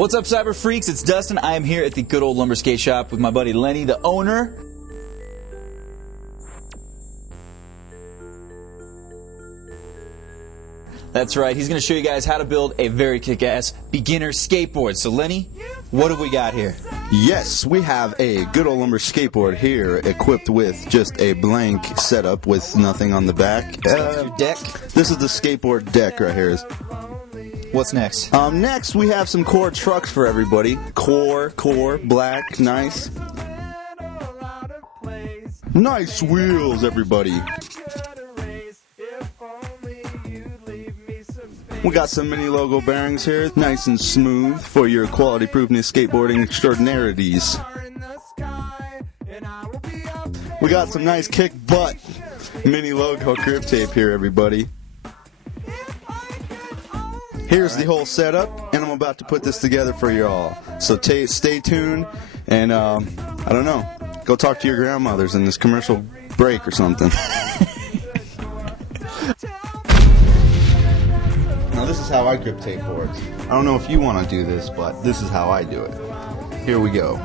What's up, Cyber Freaks? It's Dustin. I am here at the Good Old Lumber Skate Shop with my buddy Lenny, the owner. That's right. He's going to show you guys how to build a very kick-ass beginner skateboard. So, Lenny, what have we got here? Yes, we have a Good Old Lumber skateboard here, equipped with just a blank setup with nothing on the back. Your deck. This is the skateboard deck right here. What's next? Next, we have some core trucks for everybody. Core, black, nice. Nice wheels, everybody. We got some mini logo bearings here, nice and smooth for your quality-proofness skateboarding extraordinarities. We got some nice kick butt mini logo grip tape here, everybody. Here's the whole setup, and I'm about to put this together for you all. So stay tuned, and I don't know, go talk to your grandmothers in this commercial break or something. Now this is how I grip tape boards. I don't know if you want to do this, but this is how I do it. Here we go.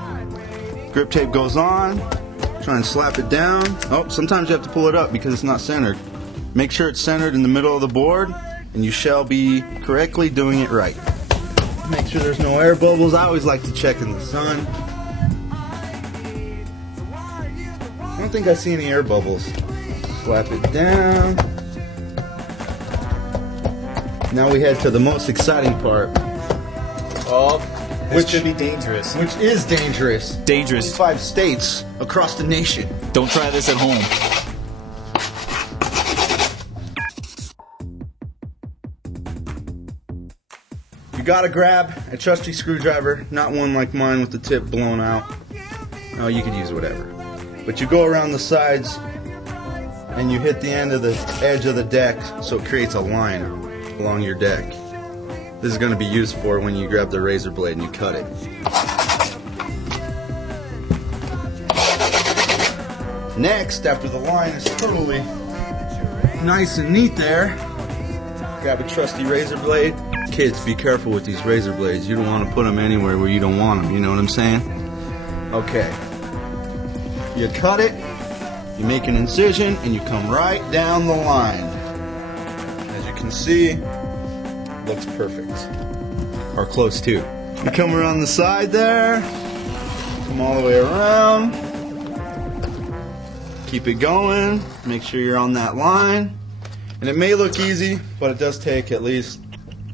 Grip tape goes on, try and slap it down. Oh, sometimes you have to pull it up because it's not centered. Make sure it's centered in the middle of the board, and you shall be correctly doing it right. Make sure there's no air bubbles. I always like to check in the sun. I don't think I see any air bubbles. Slap it down. Now we head to the most exciting part. Oh, this could be dangerous. Which is dangerous. Dangerous. 5 states across the nation. Don't try this at home. You gotta grab a trusty screwdriver, not one like mine with the tip blown out. No, you could use whatever. But you go around the sides and you hit the end of the edge of the deck so it creates a line along your deck. This is going to be used for when you grab the razor blade and you cut it. Next, after the line is totally nice and neat there, grab a trusty razor blade. Kids, be careful with these razor blades. You don't want to put them anywhere where you don't want them. You know what I'm saying? Okay. You cut it, you make an incision, and you come right down the line. As you can see, looks perfect. Or close to. You come around the side there, come all the way around, keep it going, make sure you're on that line. And it may look easy, but it does take at least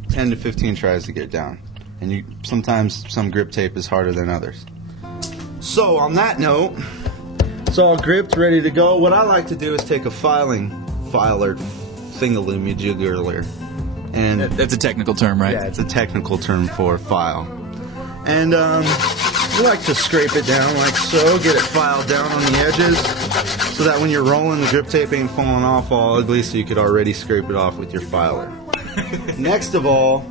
10 to 15 tries to get down. And sometimes some grip tape is harder than others. So on that note, it's all gripped, ready to go. What I like to do is take a filer thingaloomy-jiggler. And that's a technical term, right? Yeah, it's a technical term for file. And we like to scrape it down like so, get it filed down on the edges, so that when you're rolling, the grip tape ain't falling off all ugly, so you could already scrape it off with your filer. Next of all,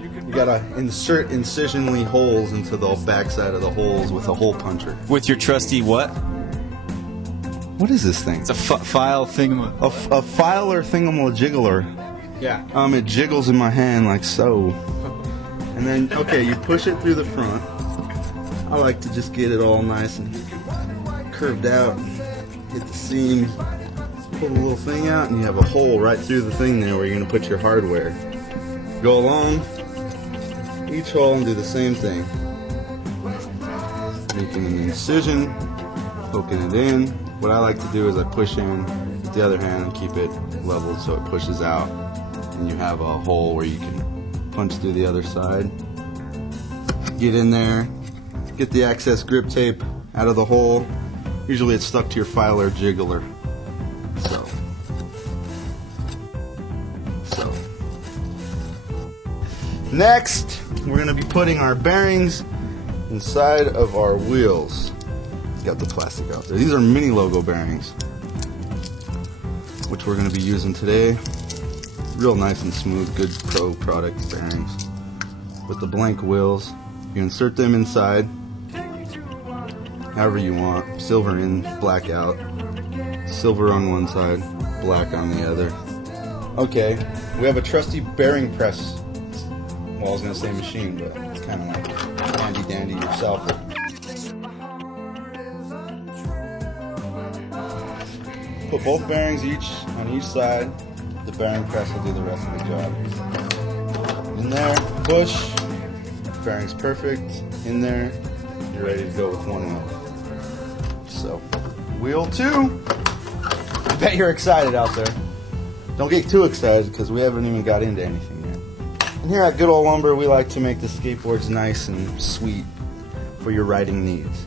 you gotta insert incisionally holes into the backside of the holes with a hole puncher. With your trusty what? What is this thing? It's a file thingama. A filer thingamajiggler. Yeah. It jiggles in my hand like so. And then, okay, you push it through the front. I like to just get it all nice and curved out. Hit the seam. Pull the little thing out, and you have a hole right through the thing there where you're going to put your hardware. Go along each hole and do the same thing. Making an incision, poking it in. What I like to do is I push in with the other hand and keep it leveled so it pushes out. And you have a hole where you can punch through the other side. Get in there, get the excess grip tape out of the hole. Usually it's stuck to your filer jiggler. So. Next, we're going to be putting our bearings inside of our wheels. Got the plastic out there. These are mini logo bearings, which we're going to be using today. Real nice and smooth, good pro product bearings. With the blank wheels, you insert them inside, however you want. Silver in, black out. Silver on one side, black on the other. Okay, we have a trusty bearing press Well, I was going to say machine, but it's kind of like handy dandy yourself. Put both bearings on each side. The bearing press will do the rest of the job. In there, push. Bearing's perfect. In there, you're ready to go with one wheel. So, wheel 2. I bet you're excited out there. Don't get too excited because we haven't even got into anything yet. And here at Good Old Lumber, we like to make the skateboards nice and sweet for your riding needs.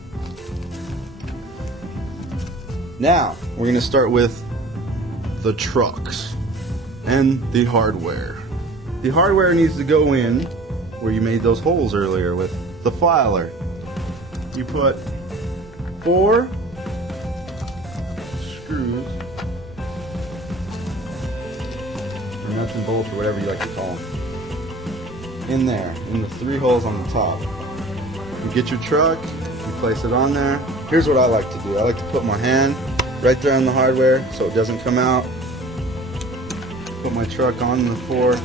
Now, we're going to start with the trucks and the hardware. The hardware needs to go in where you made those holes earlier with the filer. You put 4 screws, or nuts and bolts, or whatever you like to call them, in there, in the 3 holes on the top. You get your truck, you place it on there. Here's what I like to do. I like to put my hand right there on the hardware so it doesn't come out. Put my truck on the 4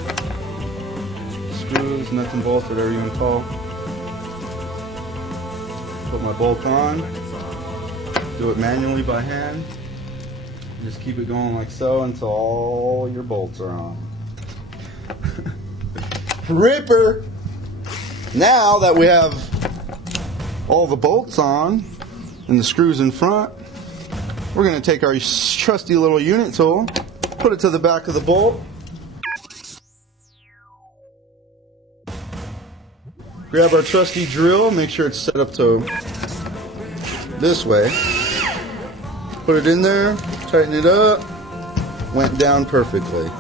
screws, nuts and bolts, whatever you want to call. Put my bolt on. Do it manually by hand. Just keep it going like so until all your bolts are on. Ripper! Now that we have all the bolts on and the screws in front, we're going to take our trusty little unit tool, put it to the back of the bolt, grab our trusty drill, make sure it's set up to this way, put it in there, tighten it up, went down perfectly.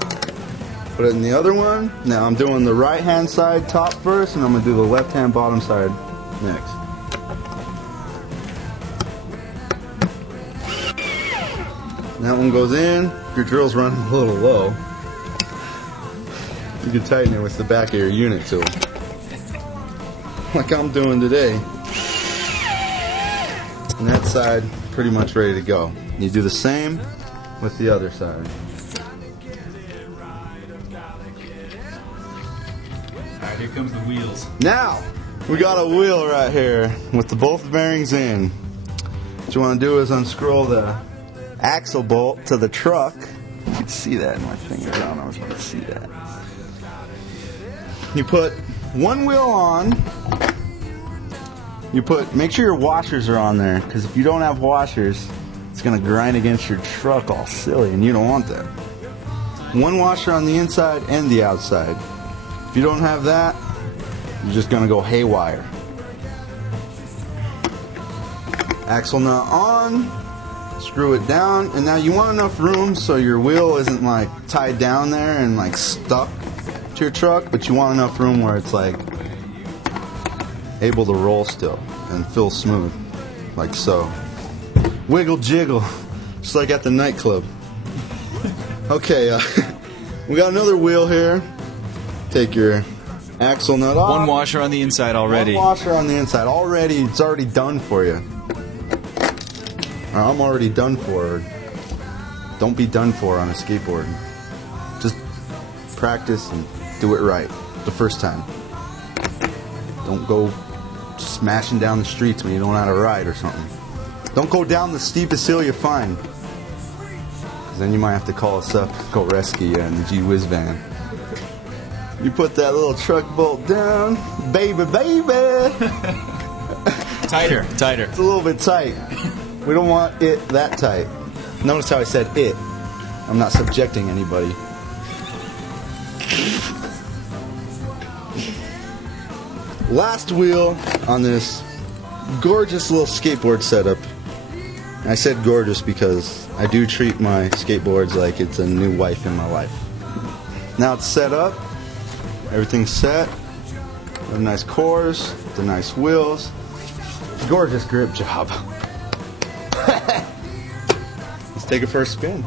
Put it in the other one. Now I'm doing the right hand side top first, and I'm going to do the left hand bottom side next. That one goes in. If your drill's running a little low, you can tighten it with the back of your unit tool, like I'm doing today. And that side pretty much ready to go. You do the same with the other side. Alright, here comes the wheels. Now, we got a wheel right here with the both bearings in. What you want to do is unscrew the axle bolt to the truck. You can see that in my fingers. I don't know if you can see that. You put one wheel on. Make sure your washers are on there, because if you don't have washers, it's going to grind against your truck all silly, and you don't want that. One washer on the inside and the outside. If you don't have that, you're just going to go haywire. Axle nut on, screw it down, and now you want enough room so your wheel isn't like tied down there and like stuck to your truck, but you want enough room where it's like able to roll still and feel smooth, like so. Wiggle jiggle, just like at the nightclub. Okay, we got another wheel here. Take your axle nut off. One washer on the inside already. One washer on the inside already. It's already done for you. Or I'm already done for. Don't be done for on a skateboard. Just practice and do it right the first time. Don't go smashing down the streets when you don't know how to ride or something. Don't go down the steepest hill you find, because then you might have to call us up, go rescue you in the G-Whiz van. You put that little truck bolt down, baby, baby. Tighter, tighter. It's a little bit tight. We don't want it that tight. Notice how I said it. I'm not subjecting anybody. Last wheel on this gorgeous little skateboard setup. I said gorgeous because I do treat my skateboards like it's a new wife in my life. Now it's set up. Everything's set. The nice cores, the nice wheels. Gorgeous grip job. Let's take it for a spin.